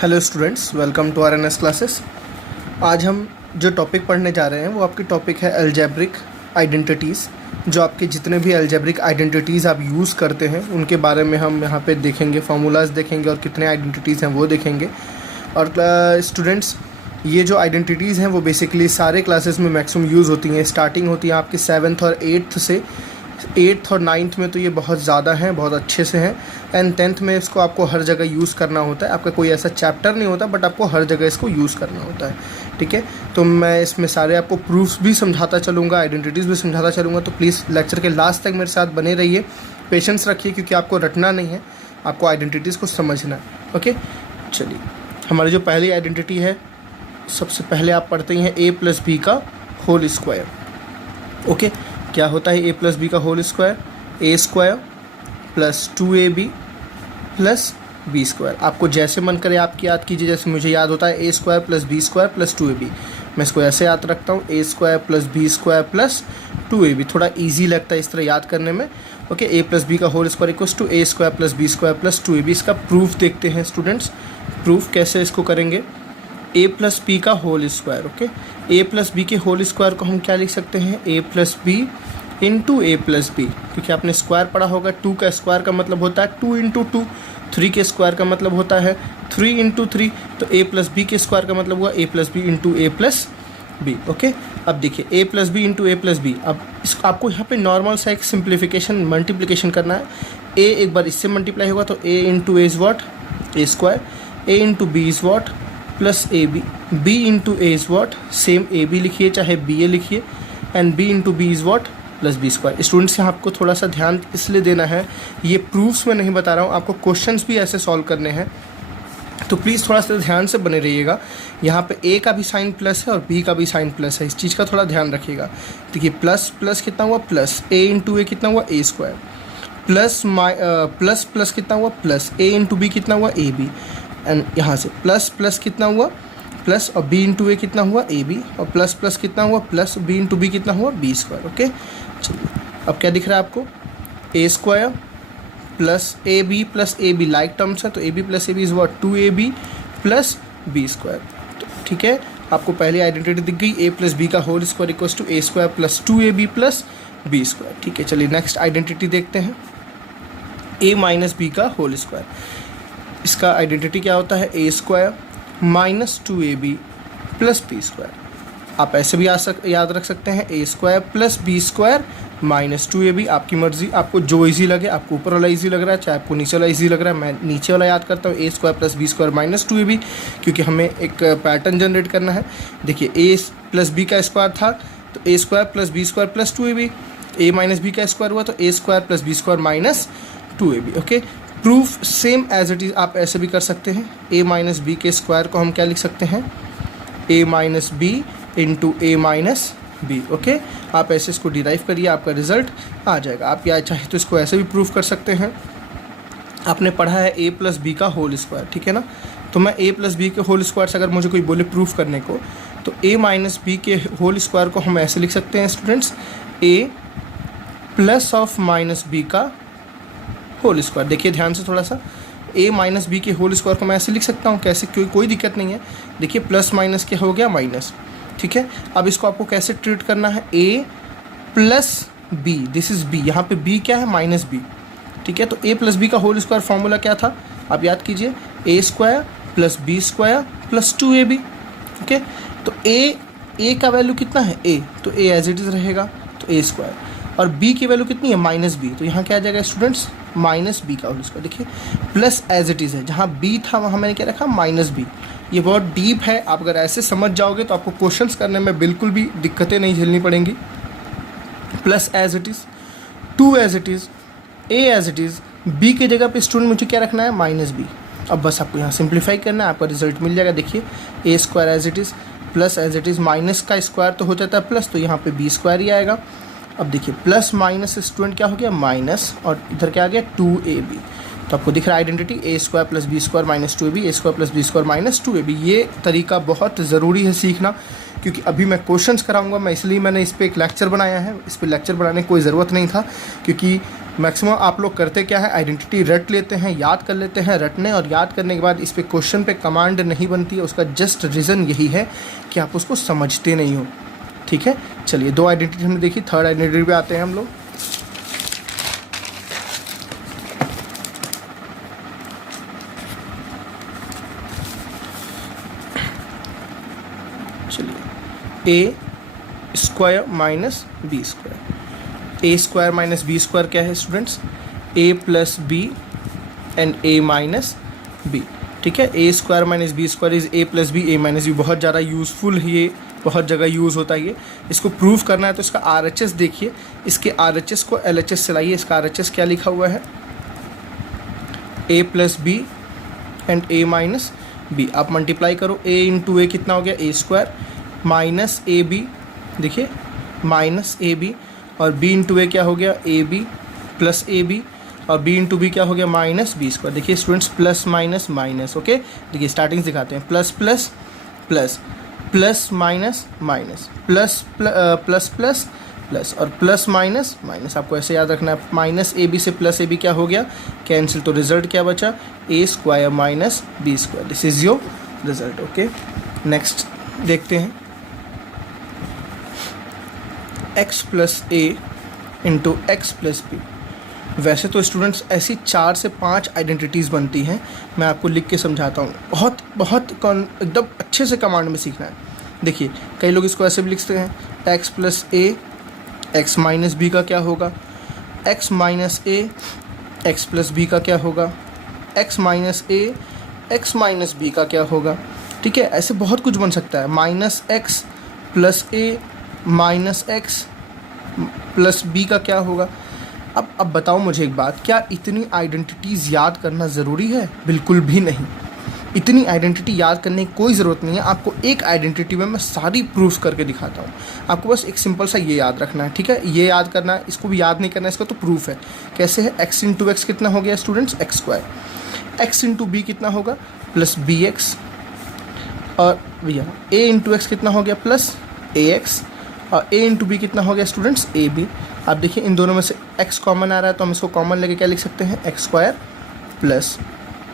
Hello students, welcome to RNS classes. आज हम जो टॉपिक पढ़ने जा रहे हैं वो आपकी टॉपिक है अलजेब्रिक आइडेंटिटीज़। जो आपके जितने भी अलजेब्रिक आइडेंटिटीज़ आप यूज़ करते हैं उनके बारे में हम यहाँ पे देखेंगे, फार्मूलाज देखेंगे और कितने आइडेंटिटीज़ हैं वो देखेंगे। और स्टूडेंट्स, ये जो आइडेंटिटीज़ हैं वो बेसिकली सारे क्लासेस में मैक्सिमम यूज़ होती हैं। स्टार्टिंग होती है आपके 7th और 8th से। 8th और 9th में तो ये बहुत ज़्यादा हैं, बहुत अच्छे से हैं। एंड 10th में इसको आपको हर जगह यूज़ करना होता है। आपका कोई ऐसा चैप्टर नहीं होता, बट आपको हर जगह इसको यूज़ करना होता है। ठीक है, तो मैं इसमें सारे आपको प्रूफ्स भी समझाता चलूँगा, आइडेंटिटीज़ भी समझाता चलूँगा। तो प्लीज़ लेक्चर के लास्ट तक मेरे साथ बने रहिए, पेशेंस रखिए, क्योंकि आपको रटना नहीं है, आपको आइडेंटिटीज़ को समझना है। ओके, चलिए, हमारी जो पहली आइडेंटिटी है, सबसे पहले आप पढ़ते हैं a+b का होल स्क्वायर। ओके, क्या होता है a+b का whole square? a² + 2ab + b²। आपको जैसे मन करे आप याद कीजिए। जैसे मुझे याद होता है a² + b² + 2ab। मैं इसको ऐसे याद रखता हूँ, a² + b² + 2ab। थोड़ा इजी लगता है इस तरह याद करने में। ओके, a+b का whole square = a² + b² + 2ab। इसका प्रूफ देखते हैं स्टूडेंट्स। प्रूफ कैसे इसको करेंगे? a+b का होल स्क्वायर। ओके, a+b के होल स्क्वायर को हम क्या लिख सकते हैं? a+b × a+b, क्योंकि आपने स्क्वायर पढ़ा होगा। 2 का स्क्वायर का मतलब होता है 2 × 2, 3 के स्क्वायर का मतलब होता है 3 × 3। तो a+b के स्क्वायर का मतलब हुआ a+b × a+b। ओके, अब देखिए a+b × a+b। अब इसको आपको यहाँ पे नॉर्मल सा एक सिंप्लीफिकेशन, मल्टीप्लिकेशन करना है। a एक बार इससे मल्टीप्लाई होगा तो a × a is what? a²। a × b is what? Plus ab। b × a is what? Same ab लिखिए चाहे ba लिखिए। And b × b is what? +b²। Students, यहाँ आपको थोड़ा सा ध्यान इसलिए देना है, ये प्रूफ्स में नहीं बता रहा हूँ, आपको क्वेश्चंस भी ऐसे सॉल्व करने हैं, तो प्लीज़ थोड़ा सा ध्यान से बने रहिएगा। यहाँ पे a का भी साइन प्लस है और b का भी साइन प्लस है, इस चीज़ का थोड़ा ध्यान रखिएगा। देखिए प्लस प्लस कितना हुआ? प्लस a × a कितना हुआ? a²। प्लस प्लस कितना हुआ? प्लस a × b कितना हुआ? ab। एंड यहाँ से प्लस प्लस कितना हुआ? प्लस, और b × a कितना हुआ? ab। और प्लस प्लस कितना हुआ? प्लस b × b कितना हुआ? b²। ओके, चलिए, अब क्या दिख रहा है आपको? a² + ab + ab like terms है, तो ab + ab is what? 2ab + b²। तो ठीक है, आपको पहली आइडेंटिटी दिख गई, a+b का whole square = a² + 2ab + b²। ठीक है, चलिए नेक्स्ट आइडेंटिटी देखते हैं, a - b का होल स्क्वायर। इसका आइडेंटिटी क्या होता है? a² - 2ab + b²। आप ऐसे भी याद रख सकते हैं, a² + b² - 2ab। आपकी मर्ज़ी, आपको जो इजी लगे। आपको ऊपर वाला इजी लग रहा है, चाहे आपको नीचे वाला इजी लग रहा है। मैं नीचे वाला याद करता हूँ, a² + b² - 2ab, क्योंकि हमें एक पैटर्न जनरेट करना है। देखिए a + b का स्क्वायर था, तो a² + b² + 2ab। a - b का स्क्वायर हुआ तो a² + b² - 2ab। Okay, proof same as it is आप ऐसे भी कर सकते हैं। a - b के स्क्वायर को हम क्या लिख सकते हैं? a - b × a - b। Okay, आप ऐसे इसको डिराइव करिए, आपका रिजल्ट आ जाएगा। आप या चाहे तो इसको ऐसे भी प्रूफ कर सकते हैं। आपने पढ़ा है a + b का होल स्क्वायर, ठीक है ना? तो मैं a + b के होल स्क्वायर से अगर मुझे कोई बोले प्रूफ करने को, तो a - b के होल स्क्वायर को हम ऐसे लिख सकते हैं स्टूडेंट्स, a + b का होल स्क्वायर। देखिए ध्यान से थोड़ा सा, a - b के होल स्क्वायर को मैं ऐसे लिख सकता हूँ। कैसे? कोई दिक्कत नहीं है। देखिए प्लस माइनस क्या हो गया? माइनस। ठीक है, अब इसको आपको कैसे ट्रीट करना है? a + b, this is b। यहाँ पे b क्या है? -b। ठीक है, तो a + b का होल स्क्वायर फॉर्मूला क्या था? आप याद कीजिए, a² + b² + 2ab। ओके, तो a का वैल्यू कितना है? a, तो a एज इट इज़ रहेगा, तो a²। और b की वैल्यू कितनी है? -b, तो यहाँ क्या आ जाएगा स्टूडेंट्स? -b का होल स्क्वायर। देखिए प्लस एज इट इज़ है, जहाँ b था वहाँ मैंने क्या रखा? -b। ये बहुत डीप है, आप अगर ऐसे समझ जाओगे तो आपको क्वेश्चंस करने में बिल्कुल भी दिक्कतें नहीं झेलनी पड़ेंगी। Plus as it is, 2 as it is, a as it is, b की जगह पे स्टूडेंट मुझे क्या रखना है? -b। अब बस आपको यहाँ सिंप्लीफाई करना है, आपका रिजल्ट मिल जाएगा। देखिए a² as it is, plus as it is, minus का स्क्वायर तो हो जाता है प्लस, तो यहाँ पे b² ही आएगा। अब देखिए प्लस माइनस स्टूडेंट क्या हो गया? माइनस, और इधर क्या आ गया? 2ab। तो आपको दिख रहा है identity, a² + b² - 2ab, a² + b² - 2ab। ये तरीका बहुत ज़रूरी है सीखना, क्योंकि अभी मैं क्वेश्चंस कराऊंगा। मैं इसलिए मैंने इस पर एक लेक्चर बनाया है। इस पर लेक्चर बनाने की कोई ज़रूरत नहीं था, क्योंकि मैक्सिमम आप लोग करते क्या है, आइडेंटिटी रट लेते हैं, याद कर लेते हैं, रटने और याद करने के बाद इस पे क्वेश्चन पे कमांड नहीं बनती है। उसका जस्ट रीज़न यही है कि आप उसको समझते नहीं हो। ठीक है, चलिए 2 आइडेंटिटी हमने देखी, थर्ड आइडेंटिटी पे आते हैं हम लोग। चलिए A square minus B square. A square minus B square क्या है students? A plus B and A minus B. ठीक है, A square minus B square is A plus B A minus B. बहुत ज़्यादा यूज़फुल है ये, बहुत जगह यूज़ होता है ये। इसको प्रूव करना है तो इसका RHS देखिए, इसके RHS को LHS से लाइए। इसका RHS क्या लिखा हुआ है? A plus B and A minus B. आप मल्टीप्लाई करो, ए इंटू ए कितना हो गया? A square minus A B, देखिए माइनस ए बी, और बी इंटू ए क्या हो गया? A B plus A B, और बी इंटू बी क्या हो गया? Minus B square. देखिए students, plus minus minus. Okay, देखिए स्टार्टिंग दिखाते हैं, plus plus plus, plus minus minus, plus plus plus plus, और प्लस माइनस माइनस। आपको ऐसे याद रखना है, माइनस ए बी से प्लस ए बी क्या हो गया? कैंसिल। तो रिजल्ट क्या बचा? A square minus B square. This is your result. Okay, next देखते हैं, x प्लस ए इंटू एक्स प्लस बी। वैसे तो स्टूडेंट्स ऐसी 4 से 5 आइडेंटिटीज़ बनती हैं, मैं आपको लिख के समझाता हूँ। बहुत बहुत एकदम अच्छे से कमांड में सीखना है। देखिए कई लोग इसको ऐसे भी लिखते हैं, x प्लस ए एक्स माइनस बी का क्या होगा? x माइनस ए एक्स प्लस बी का क्या होगा? x माइनस ए एक्स माइनस बी का क्या होगा? ठीक है, ऐसे बहुत कुछ बन सकता है। माइनस एक्स प्लस ए माइनस एक्स प्लस बी का क्या होगा? अब बताओ मुझे एक बात, क्या इतनी आइडेंटिटीज़ याद करना ज़रूरी है? बिल्कुल भी नहीं। इतनी आइडेंटिटी याद करने की कोई ज़रूरत नहीं है। आपको एक आइडेंटिटी में मैं सारी प्रूफ करके दिखाता हूँ। आपको बस एक सिंपल सा ये याद रखना है। ठीक है, ये याद करना है, इसको भी याद नहीं करना है, इसका तो प्रूफ है। कैसे है? एक्स इंटू एक्स कितना हो गया students? X square. X into b कितना होगा? Plus B x. और भैया ए इंटू एक्स कितना हो गया? प्लस ए एक्स। और ए इंटू बी कितना हो गया स्टूडेंट्स? A B. आप देखिए इन दोनों में से x कॉमन आ रहा है, तो हम इसको कॉमन लेके क्या लिख सकते हैं? X square plus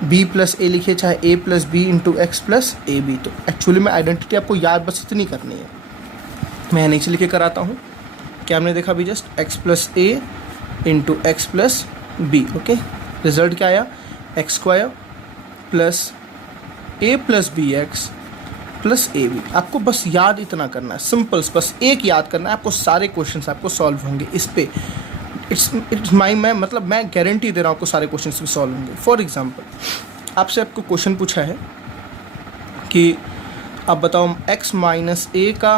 b plus A लिखिए, चाहे a plus B into x plus A B. तो एक्चुअली में आइडेंटिटी आपको याद बस इतनी करनी है। मैं नीचे लिखे कराता हूँ। क्या हमने देखा अभी जस्ट? x प्लस ए into x plus B. Okay, result क्या आया? एक्स स्क्वायर प्लस ए प्लस बी एक्स प्लस ए बी। आपको बस याद इतना करना है, सिंपल, बस एक याद करना है, आपको सारे क्वेश्चंस आपको सॉल्व होंगे इस पे। इट्स माई मैं मतलब मैं गारंटी दे रहा हूँ आपको सारे क्वेश्चंस भी सॉल्व होंगे। फॉर एग्जांपल आपसे आपको क्वेश्चन पूछा है कि आप बताओ x माइनस ए का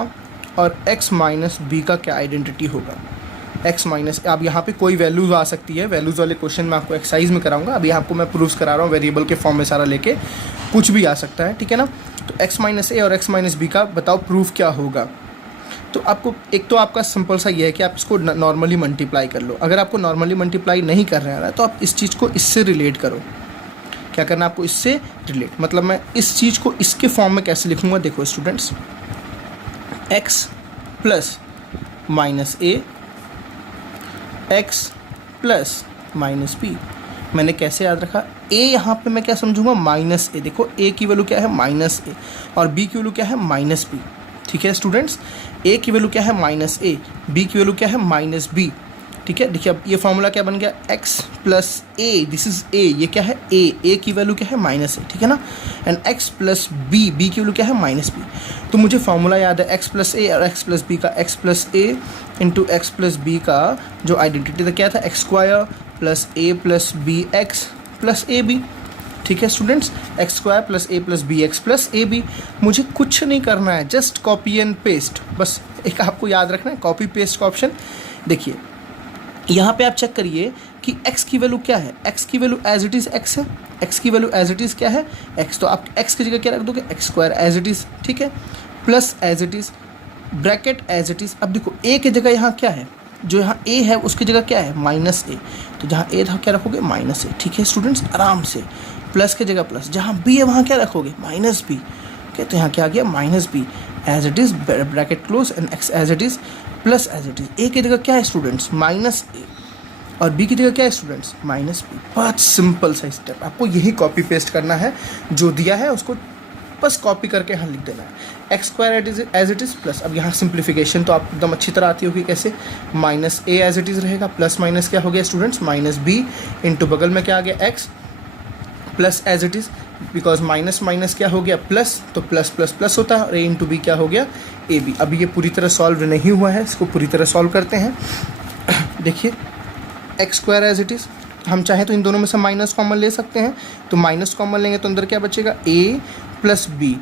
और x माइनस बी का क्या आइडेंटिटी होगा? x माइनस, अब यहाँ पे कोई वैल्यूज़ आ सकती है, वैल्यूज़ वाले क्वेश्चन मैं आपको एक्सरसाइज में कराऊंगा। अभी आपको मैं प्रूफ करा रहा हूँ, वेरिएबल के फॉर्म में सारा लेके, कुछ भी आ सकता है। ठीक है ना? तो x माइनस ए और x माइनस बी का बताओ प्रूफ क्या होगा? तो आपको एक तो आपका सिंपल सा ये है कि आप इसको नॉर्मली मल्टीप्लाई कर लो। अगर आपको नॉर्मली मल्टीप्लाई नहीं कर रहा है तो आप इस चीज़ को इससे रिलेट करो। क्या करना है आपको? इससे रिलेट, मतलब मैं इस चीज़ को इसके फॉर्म में कैसे लिखूँगा? देखो स्टूडेंट्स, x प्लस माइनस ए एक्स प्लस माइनस बी। मैंने कैसे याद रखा? a यहाँ पे मैं क्या समझूंगा? माइनस ए। देखो a की वैल्यू क्या है? माइनस ए, और b की वैल्यू क्या है? Minus B. ठीक है स्टूडेंट्स, a की वैल्यू क्या है? माइनस ए, b की वैल्यू क्या है? Minus B. ठीक है, देखिए अब ये फॉर्मूला क्या बन गया? x plus a, this is a, ये क्या है? a की वैल्यू क्या है? Minus a. ठीक है ना? And x plus b, b की वैल्यू क्या है? Minus b. तो मुझे फॉर्मूला याद है x प्लस ए और x प्लस बी का। x प्लस ए इंटू एक्स प्लस बी का जो आइडेंटिटी था क्या था? एक्स स्क्वायर प्लस ए प्लस बी एक्स प्लस ए बी। ठीक है स्टूडेंट्स, एक्स स्क्वायर प्लस ए प्लस बी एक्स प्लस ए बी। मुझे कुछ नहीं करना है, जस्ट कॉपी एंड पेस्ट। बस एक आपको याद रखना है, कॉपी पेस्ट का ऑप्शन। देखिए यहाँ पे आप चेक करिए कि x की वैल्यू क्या है? x की value as it is x है। x की वैल्यू एज इट इज़ क्या है? x। तो आप x की जगह क्या रख दोगे? X square as it is. ठीक है, plus as it is, bracket as it is. अब देखो a की जगह यहाँ क्या है? जो यहाँ a है उसकी जगह क्या है? माइनस ए। तो जहाँ a था क्या रखोगे? Minus a. ठीक है स्टूडेंट्स, आराम से। प्लस की जगह प्लस, जहाँ b है वहाँ क्या रखोगे? Minus B. ओके, तो यहाँ क्या आ गया? Minus B as it is, bracket close, and x as it is plus as it is. A की जगह क्या है स्टूडेंट्स? माइनस ए। और b की जगह क्या है स्टूडेंट्स, माइनस बी। बहुत सिंपल सा स्टेप, आपको यही कॉपी पेस्ट करना है, जो दिया है उसको बस कॉपी करके यहाँ लिख देना है। X square as it is plus, अब यहाँ सिंप्लीफिकेशन तो आप एकदम अच्छी तरह आती होगी कैसे, minus a as it is रहेगा, प्लस माइनस क्या हो गया स्टूडेंट्स, माइनस बी, इंटू बगल में क्या आ गया x, plus as it is, because minus minus क्या हो गया प्लस, तो प्लस प्लस प्लस होता है, और ए इंटू बी क्या हो गया ए बी। अभी ये पूरी तरह सॉल्व नहीं हुआ है, इसको पूरी तरह सॉल्व करते हैं। देखिए x square as it is, हम चाहें तो इन दोनों में से माइनस कॉमन ले सकते हैं, तो माइनस कॉमन लेंगे तो अंदर क्या बचेगा, A plus B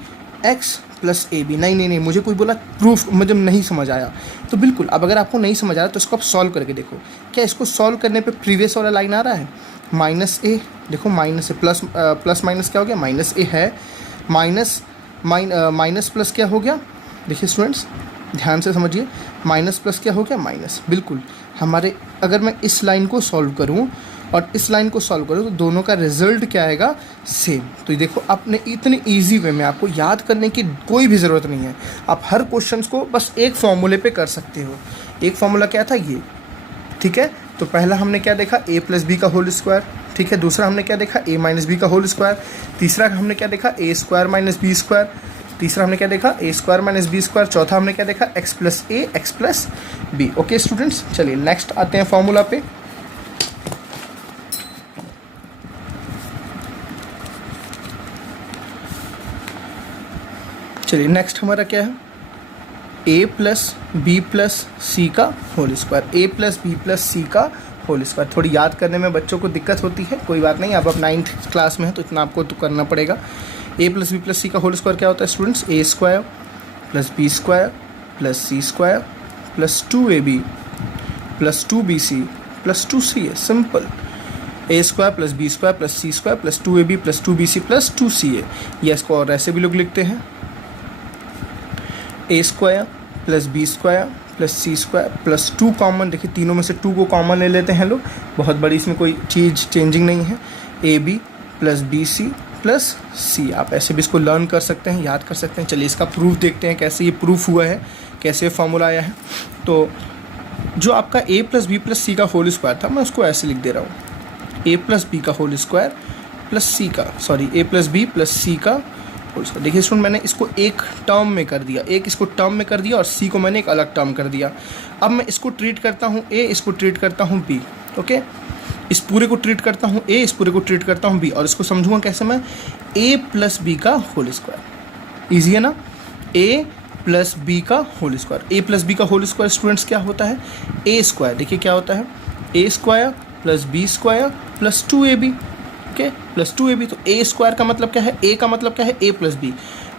x plus A B. नहीं, मुझे कोई बोला प्रूफ, मुझे नहीं समझ आया, तो बिल्कुल अब अगर आपको नहीं समझ आ रहा तो इसको आप सॉल्व करके देखो। क्या इसको सॉल्व करने पे प्रीवियस वाला लाइन आ रहा है, माइनस ए, देखो माइनस ए प्लस माइनस क्या हो गया, माइनस ए है, माइनस प्लस क्या हो गया, देखिए स्टूडेंट्स ध्यान से समझिए, माइनस प्लस क्या हो गया माइनस। बिल्कुल हमारे, अगर मैं इस लाइन को सॉल्व करूं और इस लाइन को सॉल्व करूं तो दोनों का रिजल्ट क्या आएगा, सेम। तो ये देखो आपने इतने इजी वे में, आपको याद करने की कोई भी ज़रूरत नहीं है, आप हर क्वेश्चन को बस एक फॉर्मूले पे कर सकते हो। एक फॉर्मूला क्या था ये, ठीक है। तो पहला हमने क्या देखा, ए प्लस बी का होल स्क्वायर, ठीक है। दूसरा हमने क्या देखा, ए माइनस बी का होल स्क्वायर। तीसरा हमने क्या देखा, A square minus B square. तीसरा हमने क्या देखा, A square minus B square. चौथा हमने क्या देखा, एक्स प्लस ए x plus B. Okay students, चलिए नेक्स्ट आते हैं फॉर्मूला पे। चलिए नेक्स्ट हमारा क्या है, A plus B plus C का whole square. A plus B plus C का होल स्क्वायर। थोड़ी याद करने में बच्चों को दिक्कत होती है, कोई बात नहीं, अब आप 9th क्लास में है तो इतना आपको तो करना पड़ेगा। A plus B plus C का होल स्क्वायर क्या होता है students, A square plus B square plus C square plus 2ab plus 2bc plus 2c है। Simple, A square plus B square plus C square plus 2ab plus 2bc plus 2ca। या इसको और ऐसे भी लोग लिखते हैं, A square plus B square plus C square plus 2 common, देखिए तीनों में से 2 को कॉमन ले लेते हैं लोग, बहुत बड़ी इसमें कोई चीज़ चेंजिंग नहीं है। A B plus B C plus C, आप ऐसे भी इसको लर्न कर सकते हैं, याद कर सकते हैं। चलिए इसका प्रूफ देखते हैं कैसे ये प्रूफ हुआ है, कैसे फॉर्मूला आया है। तो जो आपका ए प्लस बी प्लस सी का होल स्क्वायर था, मैं उसको ऐसे लिख दे रहा हूँ, ए प्लस बी का होल स्क्वायर प्लस सी का, सॉरी ए प्लस बी प्लस सी का होल स्क्वायर। देखिए स्टूडेंट, मैंने इसको एक टर्म में कर दिया, एक इसको टर्म में कर दिया और सी को मैंने एक अलग टर्म कर दिया। अब मैं इसको ट्रीट करता हूँ ए, इसको ट्रीट करता हूँ बी। ओके, इस पूरे को ट्रीट करता हूँ ए, इस पूरे को ट्रीट करता हूँ बी, और इसको समझूंगा कैसे मैं, ए प्लस बी का होल स्क्वायर। ईजी है ना, ए प्लस बी का whole square. A plus B का होल स्क्वायर स्टूडेंट्स क्या होता है, ए स्क्वायर। देखिए क्या होता है, A square plus B square plus 2ab, okay, plus 2ab। तो ए स्क्वायर का मतलब क्या है, ए का मतलब क्या है, ए प्लस बी।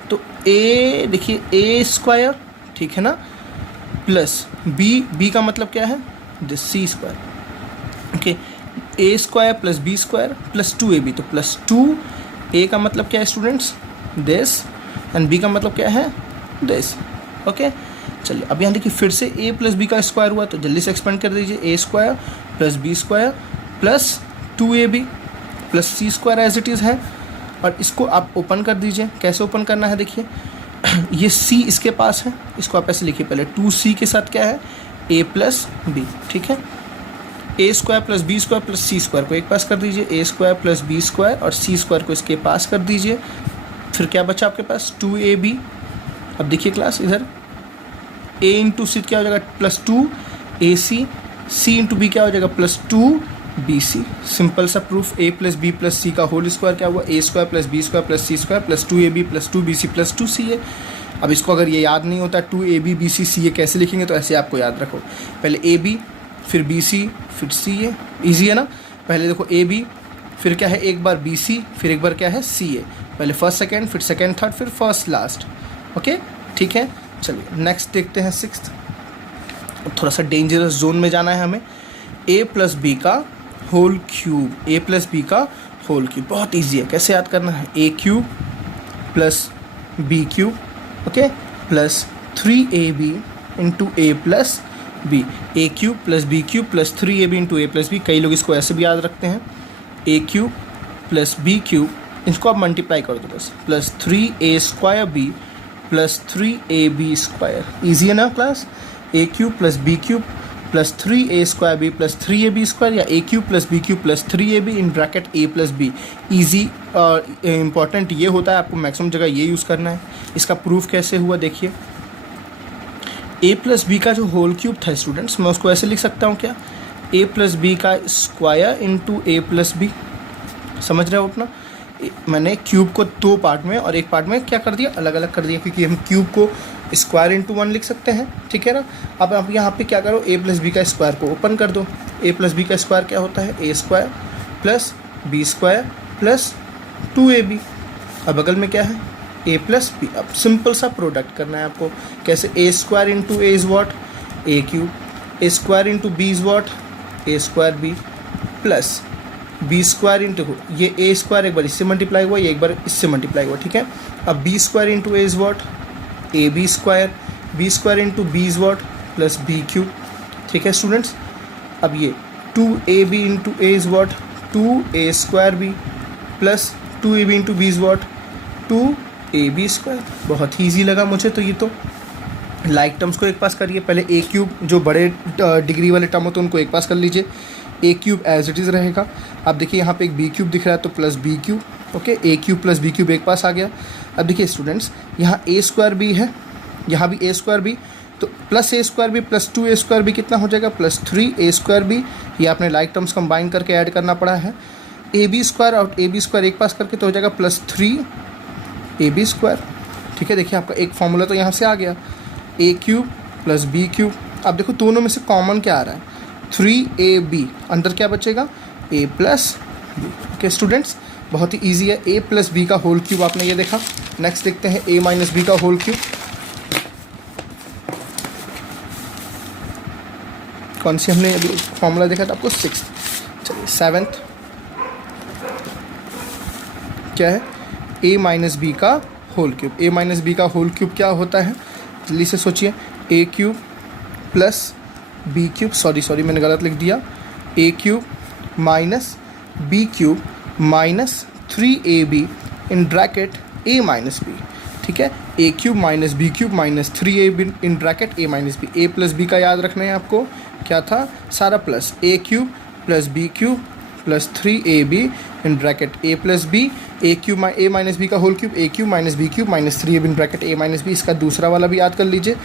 तो ए, देखिए ए स्क्वायर, ठीक है ना, प्लस बी का मतलब क्या है, this c square. Okay, a square plus B square plus 2ab, तो प्लस 2a का मतलब क्या है स्टूडेंट्स, दिस, एंड b का मतलब क्या है, दिस। ओके, चलिए अब यहाँ देखिए फिर से a प्लस बी का स्क्वायर हुआ, तो जल्दी से एक्सपेंड कर दीजिए, A square plus B square plus 2ab plus C square as it is है। और इसको आप ओपन कर दीजिए। कैसे ओपन करना है, देखिए ये c इसके पास है, इसको आप ऐसे लिखिए, पहले 2c के साथ क्या है, a प्लस बी, ठीक है। A square plus B square plus C square को एक पास कर दीजिए, A square plus B square और सी स्क्वायर को इसके पास कर दीजिए। फिर क्या बचा आपके पास, 2ab। अब देखिए क्लास इधर, a इंटू सी क्या हो जाएगा, plus 2ac, c into B क्या हो जाएगा, प्लस 2bc। सिंपल सा proof, a plus B plus C का होल स्क्वायर क्या हुआ, A square plus B square plus C square plus 2ab plus 2bc plus 2ca। अब इसको अगर ये याद नहीं होता 2ab bc ca कैसे लिखेंगे, तो ऐसे आपको याद रखो, पहले ab फिर BC फिर CA। ईजी है ना, पहले देखो AB, फिर क्या है एक बार BC, फिर एक बार क्या है CA, पहले फर्स्ट सेकेंड फिर सेकेंड थर्ड फिर फर्स्ट लास्ट। ओके, ठीक है। चलिए नेक्स्ट देखते हैं 6th। थोड़ा सा डेंजरस जोन में जाना है हमें। A प्लस बी का whole cube, A plus B का होल क्यूब बहुत ईजी है। कैसे याद करना है, a cube plus B cube, okay, plus 3ab into a plus B, a cube plus B cube plus 3ab into a plus b. कई लोग इसको ऐसे भी याद रखते हैं, a cube plus B cube, इसको आप मल्टीप्लाई कर दो बस, plus 3a square b plus 3ab square. Easy है ना class, A cube plus B cube plus 3a² b plus 3ab² या a³ plus b³ plus 3ab in bracket a plus B. Easy important ये होता है, आपको maximum जगह ये use करना है। इसका प्रूफ कैसे हुआ देखिए, a प्लस बी का जो होल क्यूब था स्टूडेंट्स, मैं उसको ऐसे लिख सकता हूँ क्या, a प्लस बी का square into a plus b. समझ रहे हो अपना, मैंने क्यूब को दो पार्ट में और एक पार्ट में क्या कर दिया, अलग अलग कर दिया, क्योंकि हम क्यूब को स्क्वायर इंटू 1 लिख सकते हैं, ठीक है ना। अब आप यहाँ पे क्या करो, a प्लस बी का स्क्वायर को ओपन कर दो। a प्लस बी का स्क्वायर क्या होता है, a² plus b² plus 2ab। अब बगल में क्या है, a प्लस बी। अब सिंपल सा प्रोडक्ट करना है आपको, कैसे, a² into a is what, a³ a² into b is what, a² b plus b² into ये a² एक बार इससे मल्टीप्लाई हुआ, ये एक बार इससे मल्टीप्लाई हुआ, ठीक है। अब b² into a is what, ab² b² into b is what plus b³, ठीक है स्टूडेंट्स। अब ये 2ab into a is what 2a² b plus 2ab into b is what 2ab²। बहुत ही ईजी लगा मुझे तो ये तो। लाइक टर्म्स को एक पास करिए, पहले a³ जो बड़े डिग्री वाले टर्म होते हैं उनको एक पास कर लीजिए, a³ एज इट इज़ रहेगा। अब देखिए यहाँ पे एक b³ दिख रहा है तो plus b³, okay, a³ plus b³ एक पास आ गया। अब देखिए स्टूडेंट्स, यहाँ a² b है, यहाँ भी a² b, तो plus a² b plus 2a² b कितना हो जाएगा, प्लस 3a² b। ये आपने लाइक टर्म्स कंबाइन करके ऐड करना पड़ा है। ab² और ab² एक पास करके तो हो जाएगा प्लस 3ab², ठीक है। देखिए आपका एक फॉर्मूला तो यहाँ से आ गया, a³ प्लस b³। अब देखो दोनों में से कॉमन क्या आ रहा है, 3ab, अंदर क्या बचेगा, a plus B. Okay students, बहुत ही ईजी है। a प्लस बी का होल क्यूब आपने ये देखा। नेक्स्ट देखते हैं a माइनस बी का होल क्यूब। कौन सी हमने अभी फॉर्मूला देखा था आपको, 6th। चलिए 7th क्या है, a माइनस बी का whole cube. a minus B का होल क्यूब क्या होता है, जल्दी से सोचिए, a³ प्लस b³ सॉरी मैंने गलत लिख दिया, a³ minus b³ minus 3ab in bracket a minus B, ठीक है। a³ minus b³ minus 3ab in bracket a minus B. a plus B का याद रखना है आपको, क्या था सारा plus, a³ plus b³ plus 3ab in bracket a plus B, a minus B का whole cube, a³ minus b³ minus 3ab in bracket a minus B. इसका दूसरा वाला भी याद कर लीजिए,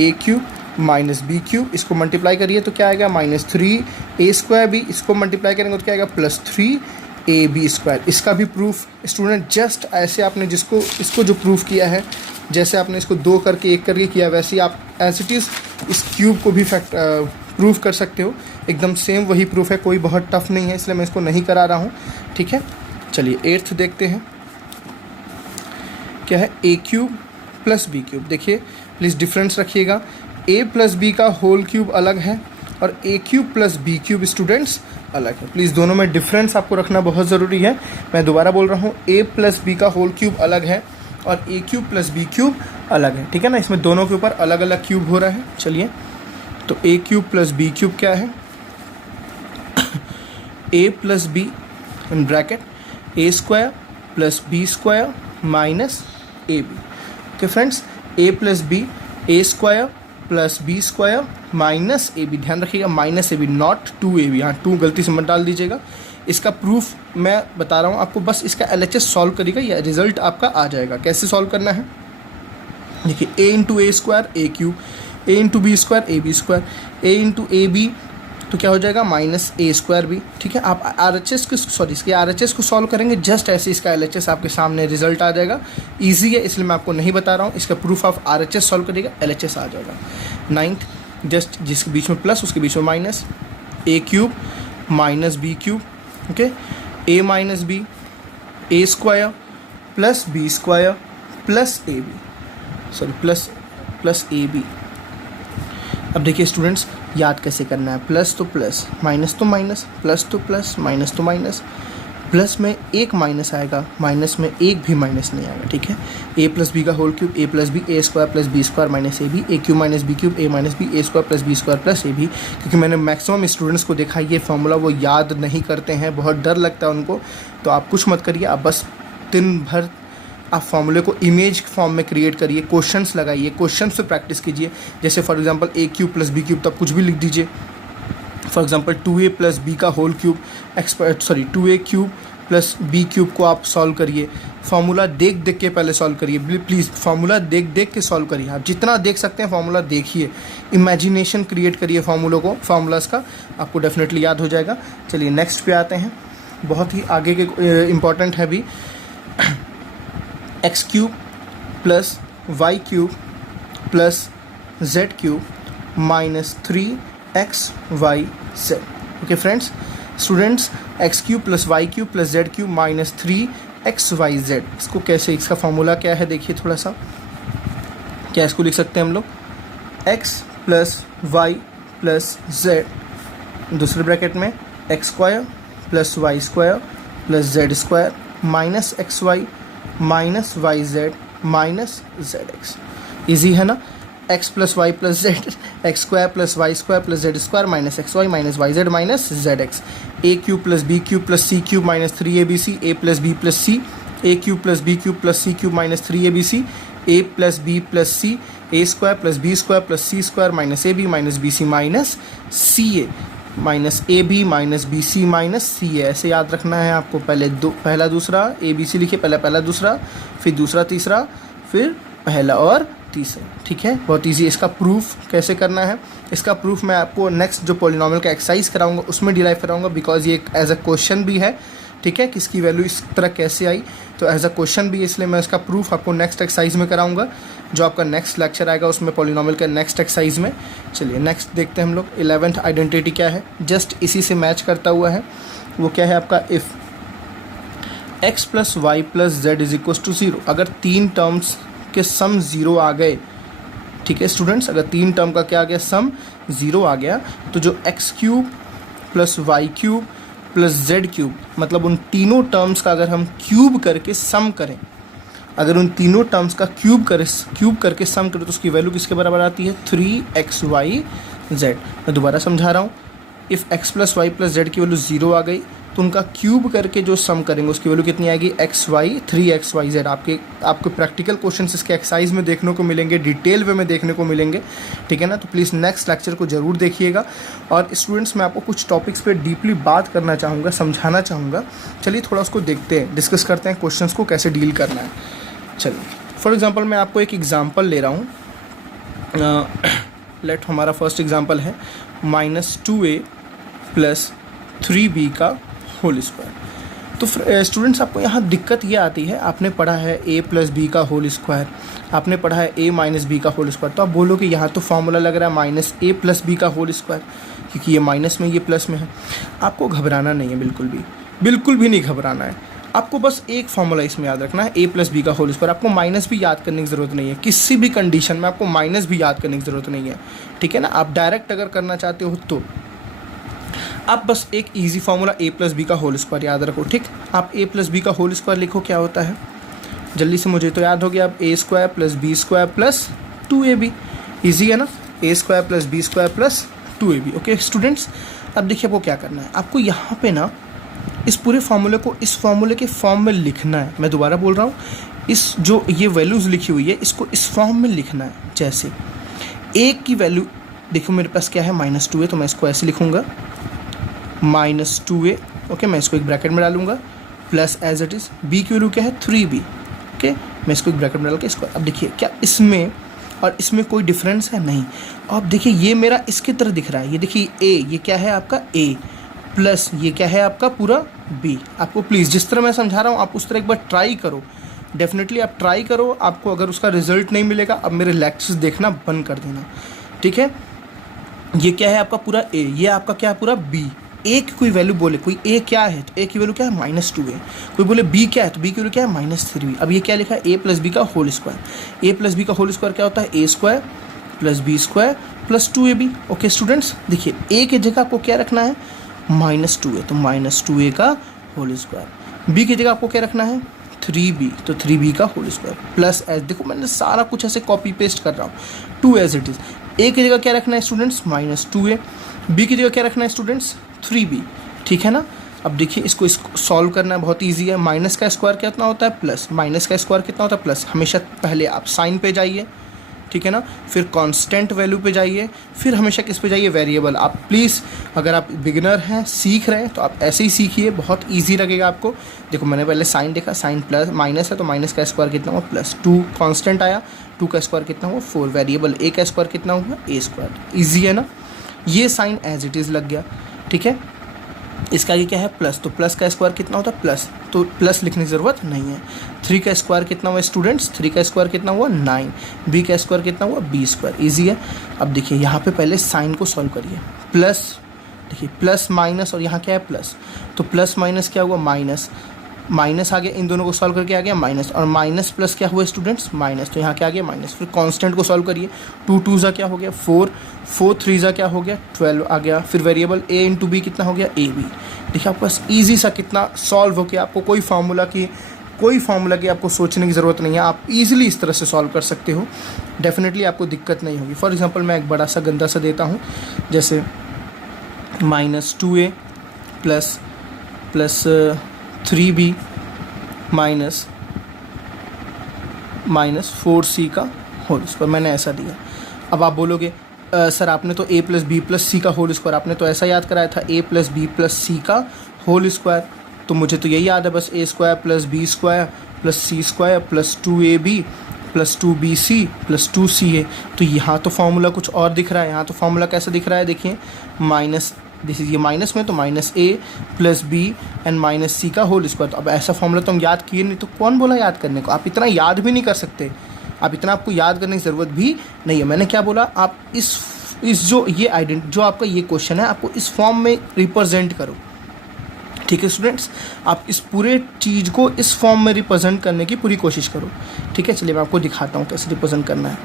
a³ माइनस b³, इसको मल्टीप्लाई करिए तो क्या आएगा, माइनस 3a² b, इसको मल्टीप्लाई करेंगे तो क्या आएगा, प्लस 3ab²। इसका भी प्रूफ स्टूडेंट जस्ट ऐसे आपने इसको जो प्रूफ किया है, जैसे आपने इसको 2 करके 1 करके किया, वैसे ही आप एज इट इज़ इस क्यूब को भी प्रूफ कर सकते हो। एकदम सेम वही प्रूफ है, कोई बहुत टफ नहीं है, इसलिए मैं इसको नहीं करा रहा हूँ, ठीक है। चलिए 8th देखते हैं, क्या है, a³ प्लस b³। देखिए प्लीज़ डिफरेंस रखिएगा, a प्लस बी का होल क्यूब अलग है और a³ प्लस b³ स्टूडेंट्स अलग है। प्लीज़ दोनों में डिफरेंस आपको रखना बहुत ज़रूरी है। मैं दोबारा बोल रहा हूँ, a प्लस बी का होल क्यूब अलग है और a³ प्लस b³ अलग है, ठीक है ना। इसमें दोनों के ऊपर अलग अलग क्यूब हो रहा है। चलिए तो a³ प्लस b³ क्या है, a plus b in bracket a² plus b² minus ab। Okay friends, a plus b a² plus b² minus ab। ध्यान रखिएगा माइनस ab, नॉट 2ab, यहाँ 2 गलती से मत डाल दीजिएगा। इसका प्रूफ मैं बता रहा हूँ आपको, बस इसका LHS सॉल्व करिएगा या रिजल्ट आपका आ जाएगा। कैसे सॉल्व करना है, देखिए a into a² a³, a into b² ab², a into ab तो क्या हो जाएगा, माइनस a² b, ठीक है। आप RHS को इसके RHS को सॉल्व करेंगे, जस्ट ऐसे इसका LHS आपके सामने रिजल्ट आ जाएगा। ईजी है इसलिए मैं आपको नहीं बता रहा हूँ। इसका प्रूफ ऑफ RHS सॉल्व करिएगा, LHS आ जाएगा। 9th, जस्ट जिसके बीच में प्लस उसके बीच में minus, a³ minus b³, okay, a minus b a² plus b² plus ab, sorry plus ab। अब देखिए स्टूडेंट्स, याद कैसे करना है, प्लस तो प्लस, माइनस तो माइनस, प्लस तो प्लस, माइनस तो माइनस। प्लस में एक माइनस आएगा, माइनस में एक भी माइनस नहीं आएगा, ठीक है। a प्लस बी का whole cube, a plus b a² plus b² minus ab, a³ minus b³ a minus b a² plus b² plus ab। क्योंकि मैंने मैक्सिमम स्टूडेंट्स को देखा ये फॉर्मूला वो याद नहीं करते हैं, बहुत डर लगता है उनको। तो आप कुछ मत करिए, आप बस दिन भर आप फॉर्मूले को इमेज फॉर्म में क्रिएट करिए, क्वेश्चंस लगाइए, क्वेश्चंस पे प्रैक्टिस कीजिए। जैसे for example a³ plus b³ तब कुछ भी लिख दीजिए, for example 2a plus B का whole cube 2a cube plus B cube को आप सॉल्व करिए। फार्मूला देख देख के पहले सॉल्व करिए, प्लीज़ फार्मूला देख देख के सॉल्व करिए। आप जितना देख सकते हैं फार्मूला देखिए, इमेजिनेशन क्रिएट करिए फार्मूलाज का, आपको डेफिनेटली याद हो जाएगा। चलिए नेक्स्ट पे आते हैं, बहुत ही आगे के इम्पॉर्टेंट है भी। X cube plus y cube plus z cube minus 3xyz। Okay friends, students, x cube plus y cube plus z cube minus 3xyz, इसको कैसे, इसका फॉर्मूला क्या है देखिए थोड़ा सा। क्या इसको लिख सकते हैं हम लोग, x plus y plus z, दूसरे ब्रैकेट में x square plus y square plus z square minus x y minus y z minus z x. Easy है ना, x plus y plus z, x square plus y square plus z square minus x y minus y z minus z x. A cube plus B cube plus C cube minus 3abc, A plus B plus C, A cube plus B cube plus C cube minus 3abc, A plus B plus C, A square plus B square plus C square minus A B minus B C minus C A minus A B minus B C minus C A. ऐसे याद रखना है आपको, पहला दूसरा, A B C लिखिए, पहला दूसरा, फिर दूसरा तीसरा, फिर पहला और तीसरा। ठीक है, बहुत इजी। इसका प्रूफ कैसे करना है, इसका प्रूफ मैं आपको नेक्स्ट जो पॉलिनॉमियल का एक्सरसाइज कराऊंगा उसमें डिराइव कराऊंगा, बिकॉज ये एज अ क्वेश्चन भी है। ठीक है, किसकी वैल्यू इस तरह कैसे आई, तो एज अ क्वेश्चन भी, इसलिए मैं इसका प्रूफ आपको नेक्स्ट एक्सरसाइज में कराऊंगा, जो आपका नेक्स्ट लेक्चर आएगा उसमें पॉलिनॉमियल का नेक्स्ट एक्सरसाइज में। चलिए नेक्स्ट देखते हैं हम लोग। 11th आइडेंटिटी क्या है, जस्ट इसी से मैच करता हुआ है। वो क्या है आपका, if x plus y plus z is equal to 0, अगर तीन टर्म्स के सम 0 आ गए। ठीक है स्टूडेंट्स, अगर तीन टर्म का क्या आ गया, सम 0 आ गया, तो जो x cube plus y cube plus z cube, मतलब उन तीनों टर्म्स का अगर हम क्यूब करके सम करें, अगर उन तीनों टर्म्स का क्यूब करके सम करें, तो उसकी वैल्यू किसके बराबर आती है, 3xyz। मैं दोबारा समझा रहा हूँ, if x plus y plus z की वैल्यू 0 आ गई, तो उनका क्यूब करके जो सम करेंगे उसकी वैल्यू कितनी आएगी, xy 3xyz। आपको प्रैक्टिकल क्वेश्चंस इसके एक्सरसाइज में देखने को मिलेंगे, डिटेल वे में देखने को मिलेंगे। ठीक है ना, तो प्लीज़ नेक्स्ट लेक्चर को ज़रूर देखिएगा। और स्टूडेंट्स, मैं आपको कुछ टॉपिक्स पे डीपली बात करना चाहूँगा, समझाना चाहूँगा। चलिए थोड़ा उसको देखते हैं, डिस्कस करते हैं क्वेश्चंस को कैसे डील करना है। चलिए फॉर एग्ज़ाम्पल मैं आपको एक एग्ज़ाम्पल ले रहा हूँ। लेट हमारा फर्स्ट एग्ज़ाम्पल है -2a प्लस 3b का होल स्क्वायर। तो स्टूडेंट्स, आपको यहाँ दिक्कत ये आती है, आपने पढ़ा है a प्लस बी का होल स्क्वायर, आपने पढ़ा है a माइनस बी का होल स्क्वायर, तो आप बोलो कि यहाँ तो फॉर्मूला लग रहा है माइनस a प्लस बी का होल स्क्वायर, क्योंकि ये माइनस में ये प्लस में है। आपको घबराना नहीं है, बिल्कुल भी नहीं घबराना है। आपको बस एक फॉर्मूला इसमें याद रखना है, a प्लस बी का होल स्क्वायर। आपको माइनस भी याद करने की ज़रूरत नहीं है, किसी भी कंडीशन में आपको माइनस भी याद करने की ज़रूरत नहीं है। ठीक है ना, आप डायरेक्ट अगर करना चाहते हो तो आप बस एक easy formula a plus B का होल स्क्वायर याद रखो। ठीक, आप a प्लस बी का होल स्क्वायर लिखो, क्या होता है जल्दी से, मुझे तो याद हो गया, आप a square plus B square plus 2ab। Easy है ना, a square plus B square plus 2ab। Okay students, अब देखिए आपको क्या करना है, आपको यहाँ पे ना इस पूरे फार्मूले को इस फार्मूले के फॉर्म में लिखना है। मैं दोबारा बोल रहा हूँ, इस जो ये वैल्यूज़ लिखी हुई है इसको इस फॉर्म में लिखना है। जैसे a की वैल्यू देखो मेरे पास क्या है, -2a, तो मैं इसको ऐसे लिखूँगा -2a। ओके, मैं इसको एक ब्रैकेट में डालूंगा, plus as it is b की वैल्यू क्या है 3b। ओके, मैं इसको एक ब्रैकेट में डाल के इसको, अब देखिए क्या इसमें और इसमें कोई डिफरेंस है, नहीं। अब देखिए ये मेरा इसकी तरह दिख रहा है, ये देखिए a, ये क्या है आपका a, प्लस ये क्या है आपका पूरा b। आपको प्लीज़ जिस तरह मैं समझा रहा हूँ आप उस तरह एक बार ट्राई करो, डेफिनेटली आप ट्राई करो। आपको अगर उसका रिजल्ट नहीं मिलेगा, अब मेरे लेक्चर्स देखना बंद कर देना। ठीक है, ये क्या है आपका पूरा a, ये आपका क्या है पूरा b। a की कोई वैल्यू बोले, कोई a क्या है तो a की वैल्यू क्या है -2a, कोई बोले b क्या है तो b की वैल्यू क्या है -3b। अब ये क्या लिखा है, a प्लस बी का whole square. a plus B का होल स्क्वायर क्या होता है, a square plus B square plus 2ab। Okay students, देखिए a की जगह आपको क्या रखना है, -2a, तो -2a का होल स्क्वायर। b की जगह आपको क्या रखना है, 3b, तो 3b का होल स्क्वायर, प्लस एज, देखो मैंने सारा कुछ ऐसे कॉपी पेस्ट कर रहा हूँ, 2 एज इट इज़। a की जगह क्या रखना है स्टूडेंट्स, -2a, b की जगह क्या रखना है स्टूडेंट्स, 3b। ठीक है ना, अब देखिए इसको सॉल्व करना है, बहुत ईजी है। माइनस का स्क्वायर कितना होता है, प्लस, माइनस का स्क्वायर कितना होता है, प्लस। हमेशा पहले आप साइन पे जाइए, ठीक है ना। फिर कांस्टेंट वैल्यू पे जाइए, फिर हमेशा किस पे जाइए, वेरिएबल। आप प्लीज़ अगर आप बिगिनर हैं, सीख रहे हैं, तो आप ऐसे ही सीखिए, बहुत ईजी लगेगा आपको। देखो मैंने पहले साइन देखा, साइन प्लस माइनस है तो माइनस का स्क्वायर कितना हुआ, प्लस 2 कांस्टेंट आया, 2 का स्क्वायर कितना हुआ 4, वेरिएबल a का स्क्वायर कितना हुआ a स्क्वायर। ईजी है ना। ये साइन एज इट इज़ लग गया, ठीक है। इसका ये क्या है, प्लस, तो प्लस का स्क्वायर कितना होता है प्लस, तो प्लस लिखने की ज़रूरत नहीं है। 3 का स्क्वायर कितना हुआ स्टूडेंट्स, 3 का स्क्वायर कितना हुआ 9, b का स्क्वायर कितना हुआ b स्क्वायर। ईजी है। अब देखिए यहाँ पे पहले साइन को सॉल्व करिए, प्लस, देखिए प्लस माइनस और यहाँ क्या है प्लस, तो प्लस माइनस क्या हुआ माइनस, माइनस आ गया, इन दोनों को सॉल्व करके आ गया माइनस, और माइनस प्लस क्या हुआ स्टूडेंट्स माइनस, तो यहाँ क्या आ गया माइनस। फिर कांस्टेंट को सॉल्व करिए, 2 2 ज़ा क्या हो गया 4, 4 3 ज़ा क्या हो गया 12 आ गया। फिर वेरिएबल a इंटू बी कितना हो गया a b। देखिए आपके पास ईजी सा कितना सॉल्व हो गया, आपको कोई फार्मूला की आपको सोचने की ज़रूरत नहीं है, आप ईजिली इस तरह से सॉल्व कर सकते हो, डेफिनेटली आपको दिक्कत नहीं होगी। फॉर एग्जांपल मैं एक बड़ा सा गंदा सा देता हूँ, जैसे -2a plus 3b minus 4c का होल स्क्वायर, मैंने ऐसा दिया। अब आप बोलोगे सर आपने तो a plus B plus C का होल स्क्वायर, आपने तो ऐसा याद कराया था a plus B plus C का होल स्क्वायर, तो मुझे तो यही याद है बस a square plus B square plus C square plus 2ab plus 2bc plus 2ca। तो यहाँ तो फार्मूला कुछ और दिख रहा है, यहाँ तो फार्मूला कैसा दिख रहा है, देखिए माइनस, दिस इज ये माइनस में, तो minus a plus B and minus C का होल स्क्वायर। तो अब ऐसा फार्मूला तो हम याद किए नहीं, तो कौन बोला याद करने को, आप इतना याद भी नहीं कर सकते, आप इतना आपको याद करने की ज़रूरत भी नहीं है। मैंने क्या बोला, आप इस जो ये जो आपका ये क्वेश्चन है, आपको इस फॉर्म में रिप्रेजेंट करो, ठीक है स्टूडेंट्स। आप इस पूरे चीज़ को इस फॉर्म में रिप्रेजेंट करने की पूरी कोशिश करो, ठीक है। चलिए मैं आपको दिखाता हूँ कैसे रिप्रेजेंट करना है।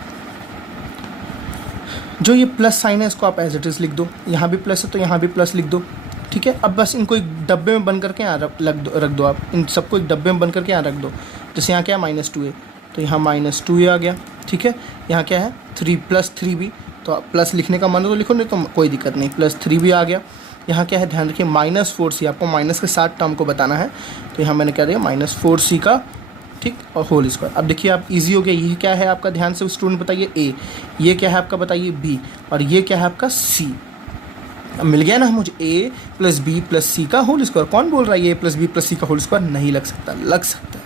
जो ये प्लस साइन है इसको आप एज इट इज़ लिख दो, यहाँ भी प्लस है तो यहाँ भी प्लस लिख दो, ठीक है। अब बस इनको एक डब्बे में बंद करके यहाँ रख दो आप, इन सबको एक डब्बे में बंद करके यहाँ रख दो। जैसे यहाँ क्या है -2a, तो यहाँ -2a आ गया, ठीक है। यहाँ क्या है 3 प्लस 3b, तो प्लस लिखने का मन हो तो लिखो, नहीं तो कोई दिक्कत नहीं, प्लस 3b आ गया। यहाँ क्या है ध्यान रखिए -4c, आपको माइनस के साथ टर्म को बताना है, तो यहाँ मैंने क्या दिया -4c का, ठीक, और होल स्क्वायर। अब देखिए आप इजी हो गया, ये क्या है आपका, ध्यान से स्टूडेंट बताइए a, ये क्या है आपका बताइए b, और ये क्या है आपका c। अब मिल गया ना मुझे a plus B plus C का होल स्क्वायर। कौन बोल रहा है ये a plus B plus C का होल स्क्वायर नहीं लग सकता, लग सकता है,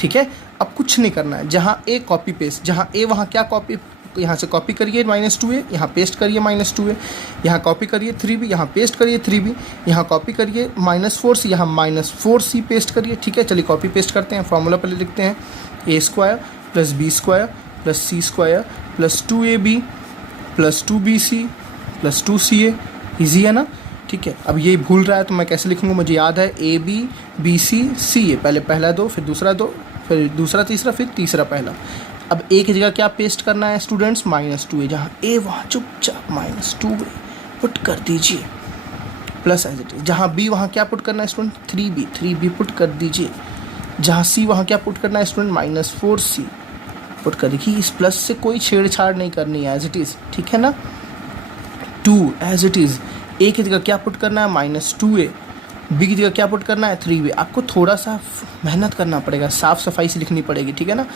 ठीक है। अब कुछ नहीं करना है, जहाँ a कॉपी पेस्ट, जहाँ a वहाँ क्या कॉपी, यहाँ से कॉपी करिए -2a, यहाँ पेस्ट करिए -2a, यहाँ कॉपी करिए 3b, यहाँ पेस्ट करिए 3b, यहाँ कॉपी करिए -4c, यहाँ -4c पेस्ट करिए, ठीक है। चलिए कॉपी पेस्ट करते हैं, फॉर्मूला पहले लिखते हैं, a square plus B square plus C square plus 2ab plus 2bc plus 2ca। Easy है ना, ठीक है। अब ये भूल रहा है तो मैं कैसे लिखूँगा, मुझे याद है a b b c c a, पहले पहला दो फिर दूसरा दो फिर दूसरा तीसरा फिर तीसरा पहला। अब a की जगह क्या पेस्ट करना है स्टूडेंट्स -2a, जहाँ a वहाँ चुपचाप -2a पुट कर दीजिए, प्लस एज इट इज। जहाँ b वहाँ क्या पुट करना है स्टूडेंट 3b पुट कर दीजिए। जहाँ c वहाँ क्या पुट करना है स्टूडेंट -4c पुट कर देखिए। इस प्लस से कोई छेड़छाड़ नहीं करनी है, एज इट इज़, ठीक है ना। 2 एज इट इज़, a की जगह क्या पुट करना है -2a, b की जगह क्या पुट करना है 3b। आपको थोड़ा सा मेहनत करना पड़ेगा, साफ़ सफाई से लिखनी पड़ेगी, ठीक है ना।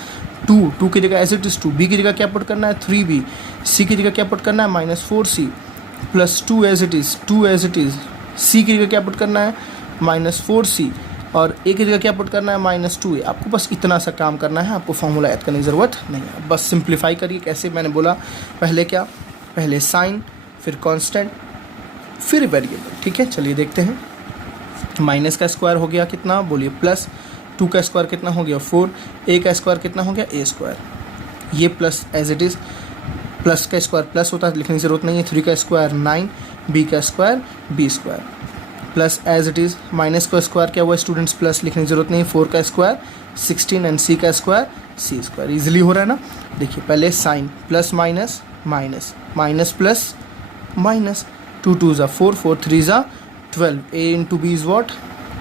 2 की जगह एज इट इज़ 2, b की जगह क्या पुट करना है 3b, c की जगह क्या पुट करना है -4c plus 2 as it is, c की जगह क्या पुट करना है -4c, और a की जगह क्या पुट करना है -2a। आपको बस इतना सा काम करना है, आपको फॉर्मूला याद करने की ज़रूरत नहीं है। बस सिंप्लीफाई करिए, कैसे मैंने बोला, पहले क्या, पहले साइन, फिर कांस्टेंट, फिर वेरिएबल, ठीक है। चलिए देखते हैं, माइनस का स्क्वायर हो गया कितना, बोलिए प्लस, 2 का स्क्वायर कितना हो गया 4, a का स्क्वायर कितना हो गया a स्क्वायर, ये plus as it is, plus का स्क्वायर प्लस होता है, लिखने की ज़रूरत नहीं है। 3 का स्क्वायर 9, b का square b square, plus as it is. Minus का स्क्वायर क्या हुआ स्टूडेंट्स, प्लस, लिखने की ज़रूरत नहीं है। 4 का स्क्वायर 16 एंड c का स्क्वायर c स्क्वायर। ईजिली हो रहा है ना। देखिए पहले sign, plus minus minus, minus plus minus, 2 2 ज़ा 4, 4 3 ज़ा 12, a into b is what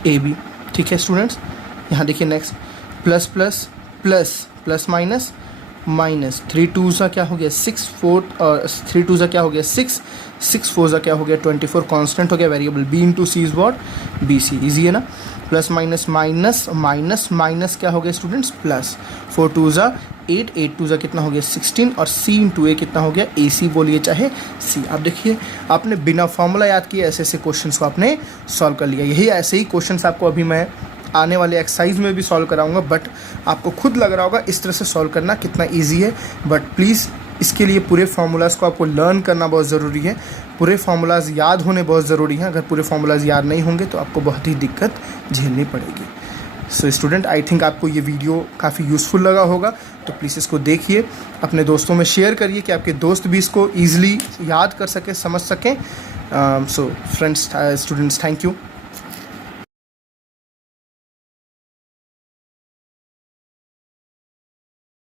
a b, ठीक है स्टूडेंट्स। यहाँ देखिए next, plus plus plus plus minus minus, 3 2 ज़ा क्या हो गया 6, 4 और 3 2 ज़ा क्या हो गया 6, 6 4 ज़ा क्या हो गया 24, कांस्टेंट हो गया variable b into c is what b c. Easy है ना। Plus minus minus, minus minus क्या हो गया स्टूडेंट्स, प्लस। 4 2 ज़ा 8, 8 2 ज़ा कितना हो गया 16, और C इंटू ए कितना हो गया AC बोलिए चाहे C। आप देखिए आपने बिना फॉर्मूला याद किए ऐसे ऐसे क्वेश्चंस को आपने सॉल्व कर लिया। यही ऐसे ही क्वेश्चंस आपको अभी मैं आने वाले एक्सरसाइज में भी सॉल्व कराऊंगा, बट आपको खुद लग रहा होगा इस तरह से सॉल्व करना कितना ईजी है। बट प्लीज़ इसके लिए पूरे फार्मूलाज़ को आपको लर्न करना बहुत ज़रूरी है, पूरे फार्मूलाज़ याद होने बहुत ज़रूरी हैं। अगर पूरे फार्मूलाज़ याद नहीं होंगे तो आपको बहुत ही दिक्कत झेलनी पड़ेगी। सो स्टूडेंट, आई थिंक आपको ये वीडियो काफ़ी यूज़फुल लगा होगा, तो प्लीज़ इसको देखिए, अपने दोस्तों में शेयर करिए कि आपके दोस्त भी इसको ईजिली याद कर सकें, समझ सकें। So friends, students, thank you.